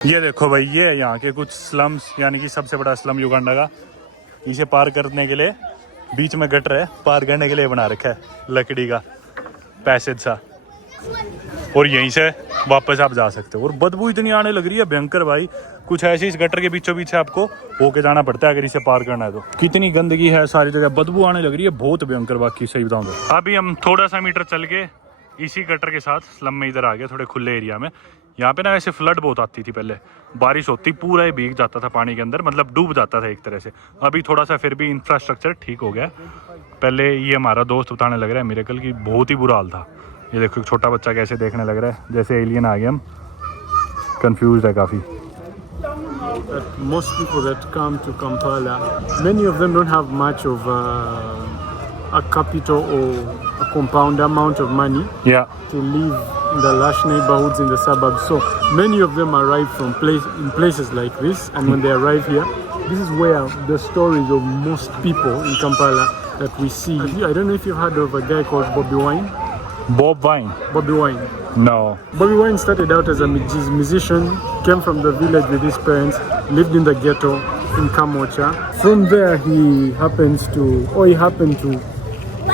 ये देखो भाई, ये है यहाँ के कुछ स्लम्स, यानी कि सबसे बड़ा स्लम युगांडा का। इसे पार करने के लिए बीच में गटर है, पार करने के लिए बना रखा है लकड़ी का पैसेज सा, और यहीं से वापस आप जा सकते हो। और बदबू इतनी आने लग रही है भयंकर भाई, कुछ ऐसे इस गटर के बीचों बीच आपको होके जाना पड़ता है अगर इसे पार करना है तो। कितनी गंदगी है सारी जगह, बदबू आने लग रही है बहुत भयंकर। बाकी सही बताऊं तो अभी हम थोड़ा सा मीटर चल के इसी गटर के साथ स्लम में इधर आ गए, थोड़े खुले एरिया में। यहाँ पे ना ऐसे फ्लड बहुत आती थी पहले, बारिश होती पूरा ही भीग जाता था पानी के अंदर, मतलब डूब जाता था एक तरह से। अभी थोड़ा सा फिर भी इंफ्रास्ट्रक्चर ठीक हो गया। पहले ये हमारा दोस्त बताने लग रहा है मेरेकल की बहुत ही बुरा हाल था। ये देखो छोटा बच्चा कैसे देखने लग रहा है जैसे एलियन आ गए हम, कंफ्यूज है काफ़ी। Most people that come to Kampala, many of them don't have much of a capital or a compound amount of money to live in the lush neighborhoods in the suburbs. So many of them arrive from places like this, and when they arrive here, this is where the stories of most people in Kampala that we see. I don't know if you've heard of a guy called Bobby Wine. Bob Wine? Bobby Wine. No. Bobby Wine started out as a musician, came from the village with his parents, lived in the ghetto in Kamocha. From there he happened to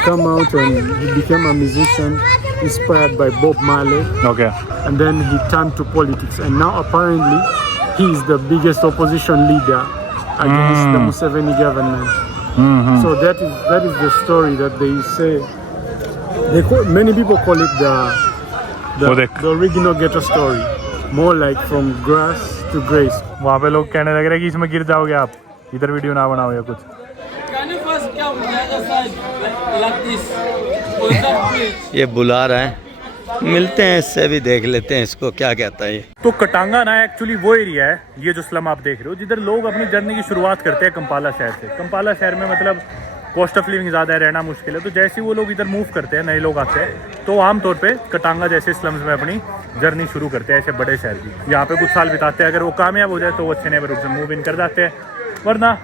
come out and he became a musician inspired by Bob Marley. Okay. And then he turned to politics, and now apparently he is the biggest opposition leader against the Museveni government. So that is the story that they say. Many people call it the original ghetto story, more like from grass to grace. वहाँ पे लोग कहने लग रहे हैं कि इसमें गिर जाओगे आप, इधर वीडियो ना बनाओ या कुछ। ये बुला रहा है, मिलते हैं इससे भी देख लेते हैं इसको क्या कहता है ये। तो कटांगा ना एक्चुअली वो एरिया है, ये जो स्लम आप देख रहे हो, जिधर लोग अपनी जर्नी की शुरुआत करते हैं कंपाला शहर से। कंपाला शहर में मतलब कॉस्ट ऑफ लिविंग ज़्यादा है, रहना मुश्किल है, तो जैसे ही वो लोग इधर मूव करते हैं, नए लोग आते हैं, तो आमतौर पे कटांगा जैसे स्लम्स में अपनी जर्नी शुरू करते हैं ऐसे बड़े शहर की। यहाँ पे कुछ साल बिताते हैं, अगर वो कामयाब हो जाए तो वो अच्छे नेबरहुड से मूव इन कर जाते हैं, वरना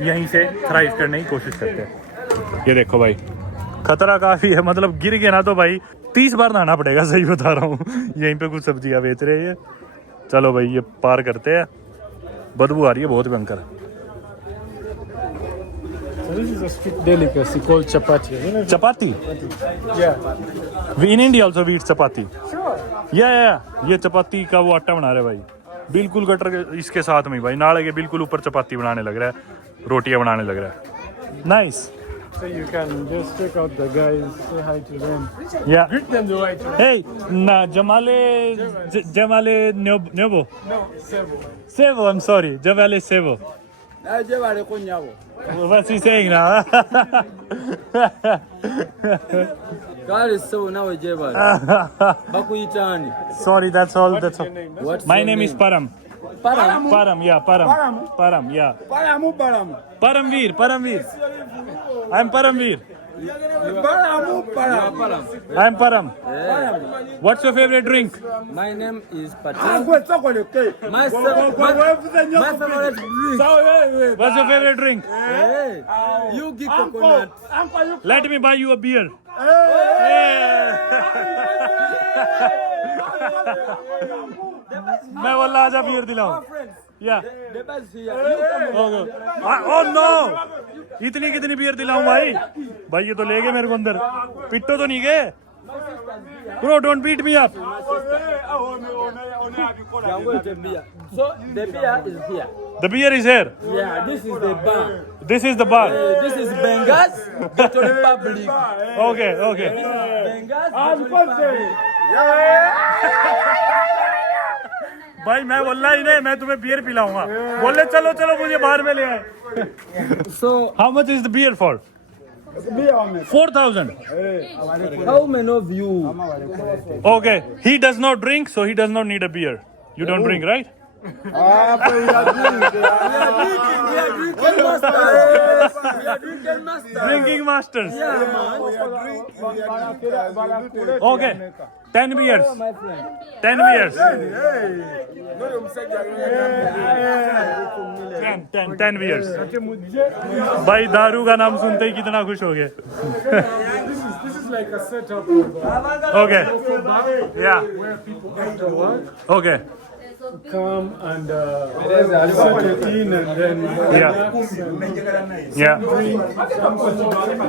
यहीं से थ्राइव करने की कोशिश करते हैं। ये देखो भाई खतरा काफ़ी है, मतलब गिर गया ना तो भाई 30 बार नहाना पड़ेगा, सही बता रहा हूँ। यहीं पे कुछ सब्जियाँ बेच रहे हैं। चलो भाई ये पार करते हैं, बदबू आ रही है बहुत भयंकर। This is a street delicacy called chapati. Chapati? Yeah. In India also we eat chapati. Sure. या ये चपाती का वो आटा बना रहे भाई, बिल्कुल गटर के इसके साथ में भाई, नाले के बिल्कुल ऊपर चपाती बनाने लग रहा है, रोटियां बनाने लग रहा है। Nice. So you can just check out the guys, say hi to them. Yeah. Greet them the right way. Hey, na Jamale Nebo. No, Sebo. Sevo, I'm sorry. Jamale Sevo. What's he saying now? Sorry, that's all. That's all. My name is Param. Param, yeah, yeah. Paramveer. I'm Paramveer. I'm Param. What's your favorite drink? My name is Patrick. My favorite drink. What's your favorite drink? Hey, you give coconut. Let me buy you a beer. मैं बोला आजा beer दिलाऊं। या oh no, इतनी कितनी beer दिलाऊं भाई? भाई ये तो ले गए मेरे को अंदर, पिट्टो तो नहीं गए। Bro, don't beat me up. So the beer is here. The beer is here. Yeah, this is the bar. This is the bar. This is Bengas Ghetto Republic. Okay, okay. Bengas. भाई मैं बोला ही नहीं, मैं तुम्हें beer पिलाऊंगा। बोले चलो चलो मुझे बाहर में ले आए। So How much is the beer for? 4,000. how many of you? Okay, he does not drink, so he does not need a beer. You don't drink, right? We are drinking master. We are drinking master. Drinking masters. Yeah, man. Okay, 10 beers. My friend. 10 beers. 10 beers. भाई दारू का नाम सुनते ही कितना खुश हो गए। This is like a setup of Okay. bar Yeah. where people come to work. Okay. come and settle in and then relax and Yeah. drink,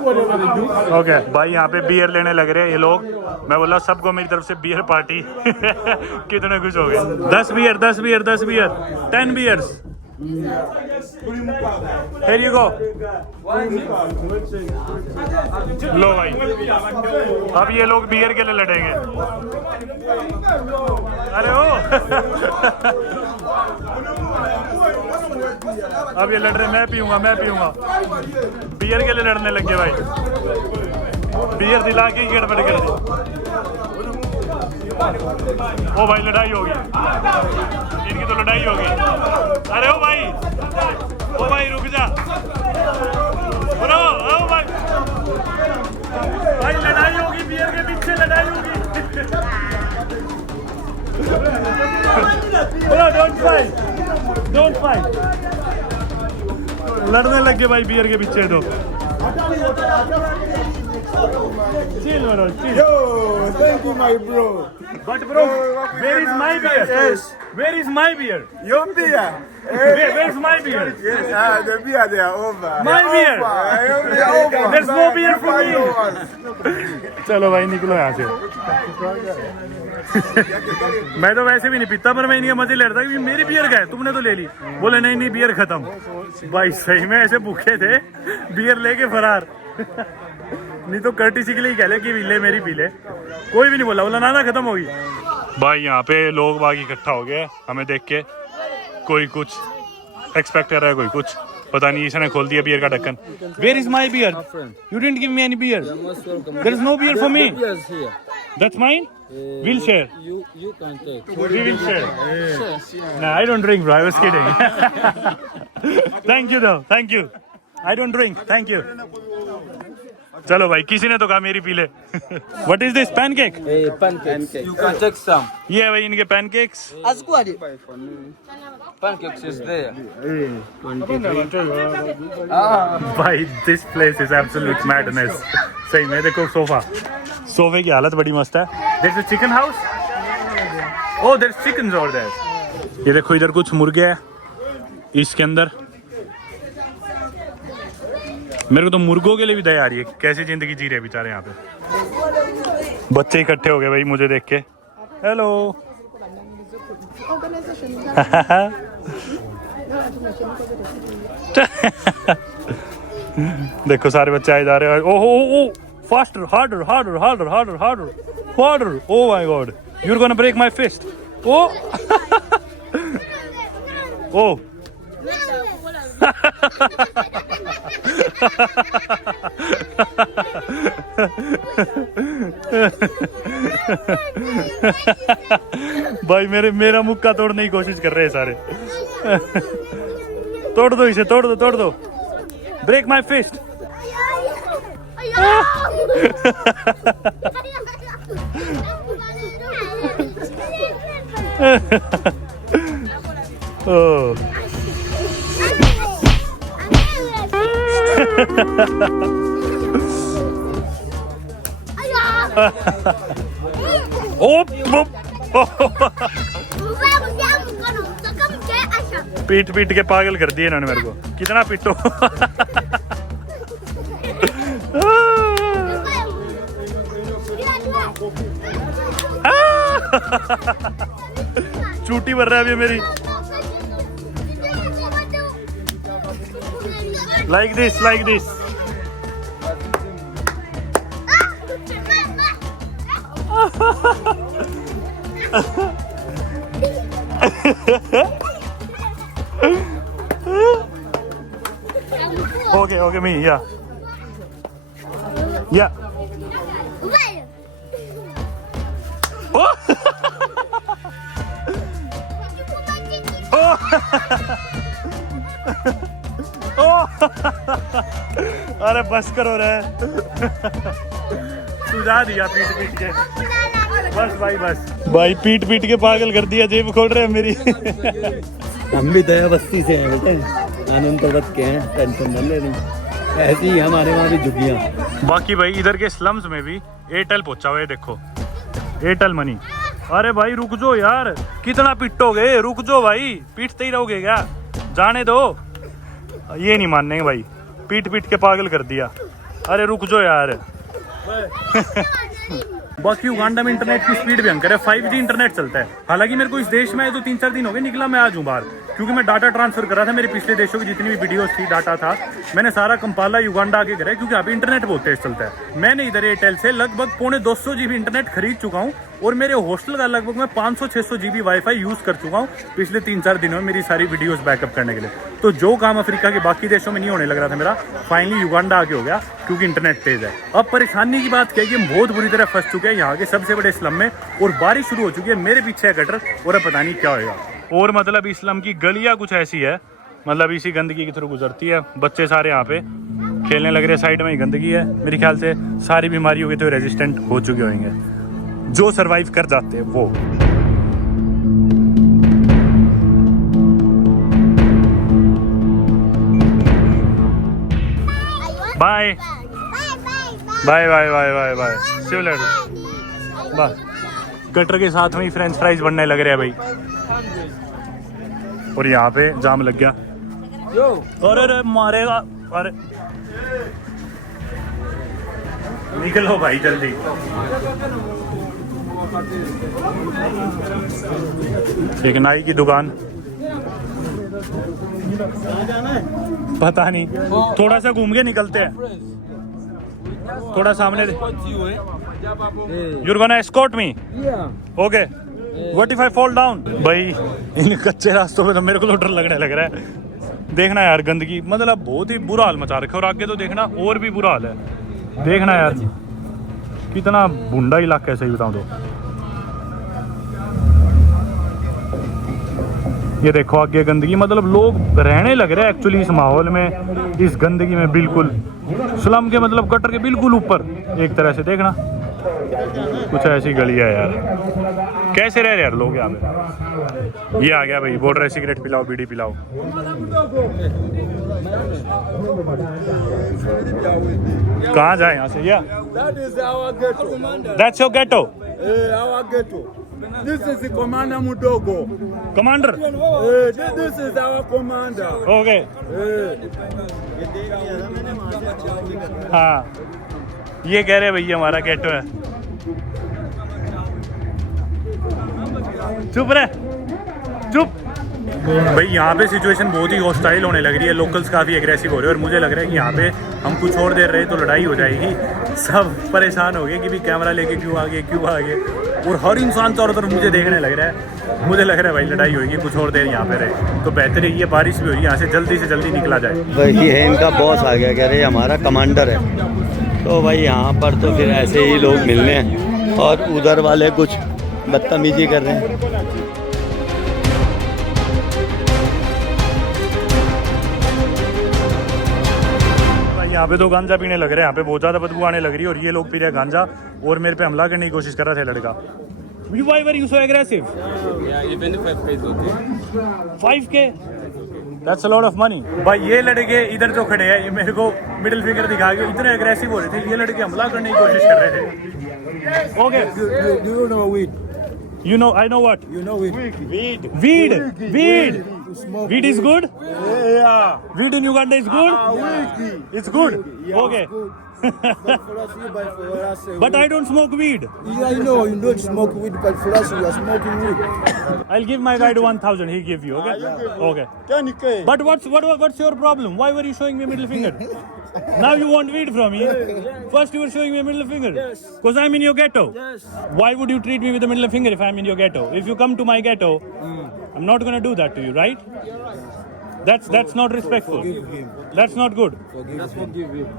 whatever they do. Okay भाई यहाँ पे बियर लेने लग रहे हैं ये लोग। मैं बोला सबको मेरी तरफ से बियर पार्टी। कितने खुश हो गए। 10 beer 10 beer 10 beer 10 beers. Here you go। लो भाई अब ये लोग बियर के लिए लड़ेंगे। अरे ओ अब ये लड़ रहे, मैं पीऊंगा बियर के लिए लड़ने लग गए भाई। बियर दिला के ही गड़बड़ कर दी। ओ भाई लड़ाई होगी, इनकी तो लड़ाई होगी। अरे ओ भाई रुक जा। ओ भाई लड़ाई होगी, बियर के पीछे लड़ाई होगी। डोंट फाइट लड़ने लग गए भाई बियर के पीछे। तो chill bro, chill. Yo, thank you, my bro. But bro, where is my beer? Yes. Where is my beer? Your beer. Where's my beer? Yes, the beer they are over. My beer. They are over. There's no beer for me. No one. चलो भाई निकलो यहाँ से। मैं तो वैसे भी नहीं पीता, पर मैं इनके मजे ले रहा था कि मेरी बियर का है, तुमने तो ले ली। बोले नहीं बियर खत्म। भाई सही में ऐसे भूखे थे, बियर लेके फरार। नहीं तो कर्टिसी के लिए कह ले कि ले मेरी पी ले। कोई भी नहीं बोला ना खत्म होगी। भाई यहाँ पे लोग बाग इकट्ठा हो गए हमें देख के। कोई कुछ एक्सपेक्ट कर रहा है, कोई कुछ पता नहीं। इसने खोल दिया बियर का ढक्कन। Where is my beer? You didn't give me any beer. There is no beer for me. That's mine. We'll share. You can take. We will share. No, I don't drink, bro. I was kidding. Thank you, though. Thank you. I don't drink. Thank you. चलो भाई, किसी ने तो कहा मेरी P ले। What is this? Pancake? Pancakes. You can take some. ये है भाई इनके pancakes. Pancakes is there. भाई this place is absolute madness. सही में देखो सोफे की हालत बड़ी मस्त है। There's a chicken house. Oh, there's chickens over there. ये देखो इधर कुछ मुर्गे हैं इसके अंदर। मेरे को तो मुर्गों के लिए भी दया आ रही है, कैसी जिंदगी जी रहे बेचारे यहाँ पे। बच्चे इकट्ठे हो गए भाई मुझे देख के। हेलो। देखो सारे बच्चे आए जा रहे हैं। Oh faster, harder harder harder harder harder harder. Oh my God, you are gonna break my fist. Oh oh भाई मेरा मुक्का तोड़ने की कोशिश कर रहे हैं सारे। तोड़ दो इसे, तोड़ दो। Break my fist. पीट के पागल कर दिए इन्होंने मेरे को। कितना पीटो। चूटी भर रहा है अभी मेरी। Like this. Okay, me, yeah. Oh! अरे बस करो रे। सुझा दिया पीट के। बस भाई पीट के पागल कर दिया। जेब खोल रहे हैं मेरी। हम भी दया बस्ती से हैं बेटे, आनंद पर्वत के हैं, टेंशन न ले रही। ऐसी ही हमारे वहाँ भी झुग्गियाँ। बाकी भाई इधर के स्लम्स में भी एयरटेल पहुंचा हुआ है। देखो एयरटेल मनी अरे भाई रुक जाओ यार, कितना पिटोगे, रुक जाओ भाई, पीटते ही रहोगे क्या, जाने दो। ये नहीं मानेंगे भाई, पीट पीट के पागल कर दिया। अरे रुक जाओ यार। बाकी युगांडा में इंटरनेट की स्पीड भयंकर है, 5G इंटरनेट चलता है। हालांकि मेरे को इस देश में आए तो 3-4 दिन हो गए, निकला मैं आज हूँ बाहर, क्योंकि मैं डाटा ट्रांसफर कर रहा था। मेरे पिछले देशों की जितनी भी वीडियोस थी, डाटा था, मैंने सारा कंपाला युगांडा आके करा है, क्योंकि अभी इंटरनेट बहुत तेज चलता है। मैंने इधर एयरटेल से लगभग 250 GB इंटरनेट खरीद चुका हूँ, और मेरे हॉस्टल का लगभग मैं 500-600 GB वाईफाई यूज कर चुका हूँ पिछले 3-4 दिनों में मेरी सारी वीडियोस बैकअप करने के लिए। तो जो काम अफ्रीका के बाकी देशों में नहीं होने लग रहा था मेरा, फाइनली युगांडा आके हो गया, क्योंकि इंटरनेट तेज है। अब परेशानी की बात क्या है कि हम बहुत बुरी तरह फंस चुके हैं यहाँ के सबसे बड़े स्लम में, और बारिश शुरू हो चुकी है, मेरे पीछे है गटर, और अब पता नहीं क्या होगा। और मतलब इस्लाम की गलियाँ कुछ ऐसी है, मतलब इसी गंदगी के थ्रू गुजरती है। बच्चे सारे यहाँ पे खेलने लग रहे हैं, साइड में ही गंदगी है। मेरे ख्याल से सारी बीमारियों के तो रेजिस्टेंट हो चुके होंगे, जो सरवाइव कर जाते हैं वो। Bye bye bye bye bye bye, see you later bye. Gutter के साथ में ही फ्रेंच फ्राइज बनने लग रहे हैं भाई, और यहाँ पे जाम लग गया। अरे मारेगा, अरे निकलो भाई जल्दी। एक नाई की दुकान, पता नहीं, थोड़ा सा घूम के निकलते हैं, थोड़ा सामने। You're gonna escort me? Okay. What if I fall down? भाई इन कच्चे रास्तों में तो मेरे को तो डर लगने लग रहा है। देखना यार गंदगी, मतलब बहुत ही बुरा हाल मचा रखा है, और आगे तो देखना और भी बुरा हाल है। देखना यार कितना भुंडा इलाका है, सही बताऊं तो। ये देखो आगे गंदगी, मतलब लोग रहने लग रहे हैं एक्चुअली इस माहौल में, इस गंदगी में, बिल्कुल स्लम के, मतलब गटर के बिल्कुल ऊपर एक तरह से। देखना कुछ ऐसी गली है यार, कैसे रह रहे यार लोग यहाँ पे। ये आ गया भाई, बोल रहे सिगरेट पिलाओ, बीड़ी पिलाओ। कहाँ जाए यहाँ से? या That is our ghetto. That's your Geto? Our ghetto. This is the commander Mudogo. Commander? This is our commander. Okay, हाँ ये कह रहे भैया हमारा गेटो है। चुप रहे, चुप भाई। यहाँ पे सिचुएशन बहुत ही हॉस्टाइल होने लग रही है, लोकल्स काफ़ी एग्रेसिव हो रहे हैं, और मुझे लग रहा है कि यहाँ पे हम कुछ और देर रहे तो लड़ाई हो जाएगी। सब परेशान हो गए कि भी कैमरा लेके क्यों आ गए, और हर इंसान चारों तरफ मुझे देखने लग रहा है। मुझे लग रहा है भाई लड़ाई होगी, कुछ और देर यहाँ पे रहे तो बेहतर है। ये बारिश भी हो रही है, यहाँ से जल्दी निकला जाए। वही है इनका बॉस आ गया, कह रहे हमारा कमांडर है। तो भाई यहाँ पर तो फिर ऐसे ही लोग मिलने हैं, और उधर वाले कुछ बदतमीजी कर रहे हैं। यहाँ पे तो गांजा पीने लग रहे हैं, यहाँ पे बहुत ज़्यादा बदबू आने लग रही है, और ये लोग पी रहे हैं गांजा, और मेरे पे हमला करने की कोशिश कर रहा था लड़का। Why were you so aggressive? Yeah, even if 5K is okay. 5K? That's a lot of money. भाई ये लड़के इधर जो खड़े हैं, ये मेरे को मिडिल फिंगर दिखा के इतने एग्रेसिव हो रहे थे, ये लड़के हमला करने की कोशिश कर रहे थे। Okay. Do you know weed? You know, I know what? You know weed? Weed. Weed. Weed is good? Yeah. Weed in Uganda is good? Weed. It's good? Yeah, Okay. it's good. But for us, you buy for us. But I don't smoke weed. Yeah, I know you don't smoke weed, but for us, you are smoking weed. I'll give my guy to 1,000. He'll give you. Okay. Okay. 10K. But what's your problem? Why were you showing me a middle finger? Now you want weed from me? First you were showing me a middle finger. Yes. Because I'm in your ghetto. Yes. Why would you treat me with a middle finger if I'm in your ghetto? If you come to my ghetto, I'm not gonna do that to you, right? That's not respectful. That's not good. Forgive him.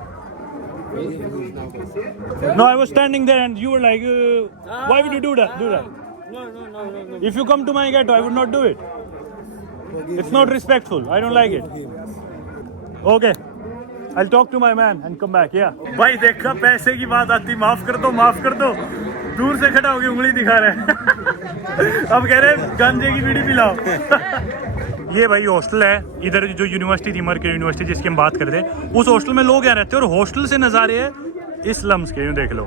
No, I was standing there and you were like, why would you do that? No. If you come to my ghetto, I would not do it. It's not respectful. I don't like it. Okay. I'll talk to my man and come back. Yeah. भाई देखा पैसे की बात आती, माफ कर दो। दूर से खड़ा होकर उंगली दिखा रहे हैं। अब कह रहे हैं गांजे की बीड़ी पिलाओ। ये भाई हॉस्टल है इधर, जो यूनिवर्सिटी थी, मर्क्यूरी यूनिवर्सिटी जिसकी हम बात करते हैं, उस हॉस्टल में लोग यहाँ रहते हैं, और हॉस्टल से नज़ारे हैं इस स्लम्स के, यूँ देख लो।